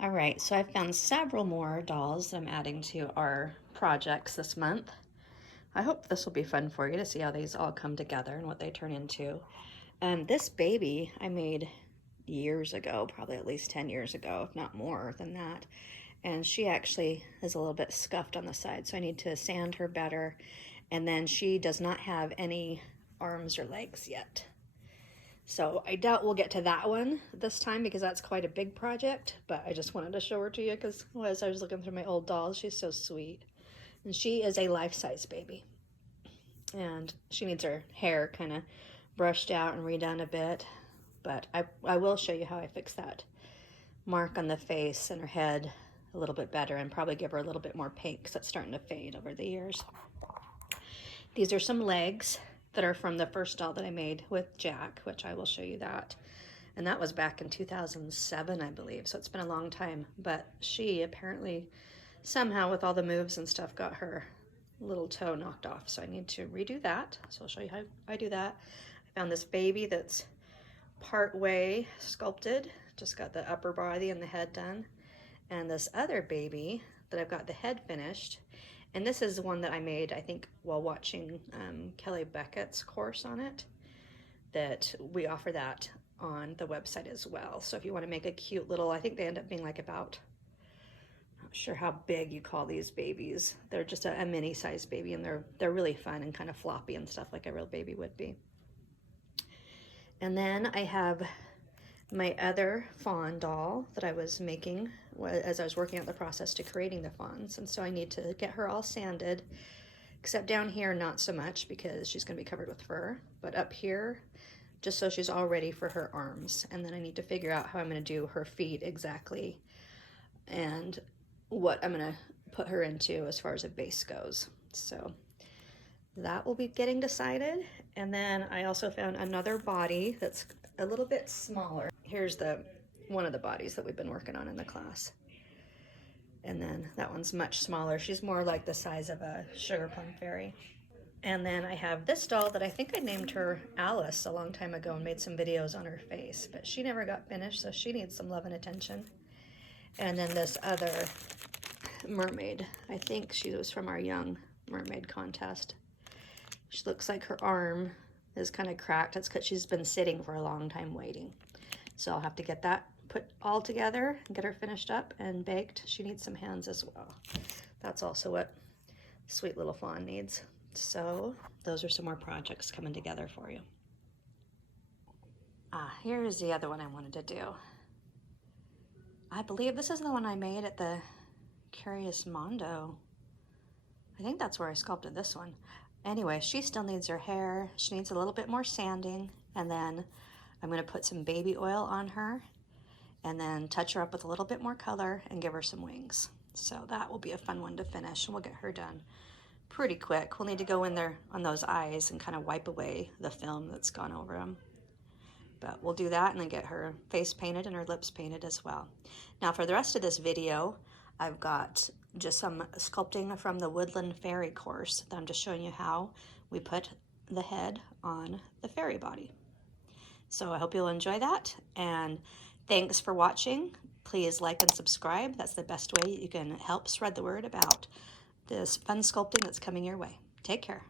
All right, so I've found several more dolls that I'm adding to our projects this month. I hope this will be fun for you to see how these all come together and what they turn into. This baby I made years ago, probably at least 10 years ago, if not more than that. And she actually is a little bit scuffed on the side, so I need to sand her better. And then she does not have any arms or legs yet. So I doubt we'll get to that one this time because that's quite a big project, but I just wanted to show her to you because as I was looking through my old dolls, she's so sweet. And she is a life-size baby. And she needs her hair kind of brushed out and redone a bit, but I will show you how I fix that mark on the face and her head a little bit better and probably give her a little bit more pink because it's starting to fade over the years. These are some legs that are from the first doll that I made with Jack, which I will show you that. And that was back in 2007, I believe, so it's been a long time. But she apparently, somehow with all the moves and stuff, got her little toe knocked off. So I need to redo that. So I'll show you how I do that. I found this baby that's part way sculpted, just got the upper body and the head done. And this other baby that I've got the head finished. And this is one that I made, I think, while watching Kelly Beckett's course on it, that we offer that on the website as well. So if you want to make a cute little, I think they end up being like about, I'm not sure how big you call these babies. They're just a mini size baby, and they're really fun and kind of floppy and stuff like a real baby would be. And then I have my other fawn doll that I was making as I was working out the process to creating the fawns. And so I need to get her all sanded, except down here, not so much because she's gonna be covered with fur, but up here, just so she's all ready for her arms. And then I need to figure out how I'm gonna do her feet exactly and what I'm gonna put her into as far as a base goes. So that will be getting decided. And then I also found another body that's a little bit smaller. Here's one of the bodies that we've been working on in the class. And then that one's much smaller. She's more like the size of a sugar plum fairy. And then I have this doll that I think I named her Alice a long time ago and made some videos on her face, but she never got finished, so she needs some love and attention. And then this other mermaid, I think she was from our young mermaid contest. She looks like her arm is kind of cracked. It's because she's been sitting for a long time waiting. So I'll have to get that put all together and get her finished up and baked. She needs some hands as well. That's also what sweet little fawn needs. So those are some more projects coming together for you. Here's the other one I wanted to do. I believe this is the one I made at the Curious Mondo. I think that's where I sculpted this one. Anyway, she still needs her hair. She needs a little bit more sanding, and then I'm gonna put some baby oil on her and then touch her up with a little bit more color and give her some wings. So that will be a fun one to finish, and we'll get her done pretty quick. We'll need to go in there on those eyes and kind of wipe away the film that's gone over them. But we'll do that and then get her face painted and her lips painted as well. Now for the rest of this video, I've got just some sculpting from the Woodland Fairy course that I'm just showing you how we put the head on the fairy body. So I hope you'll enjoy that, and thanks for watching. Please like and subscribe. That's the best way you can help spread the word about this fun sculpting that's coming your way. Take care.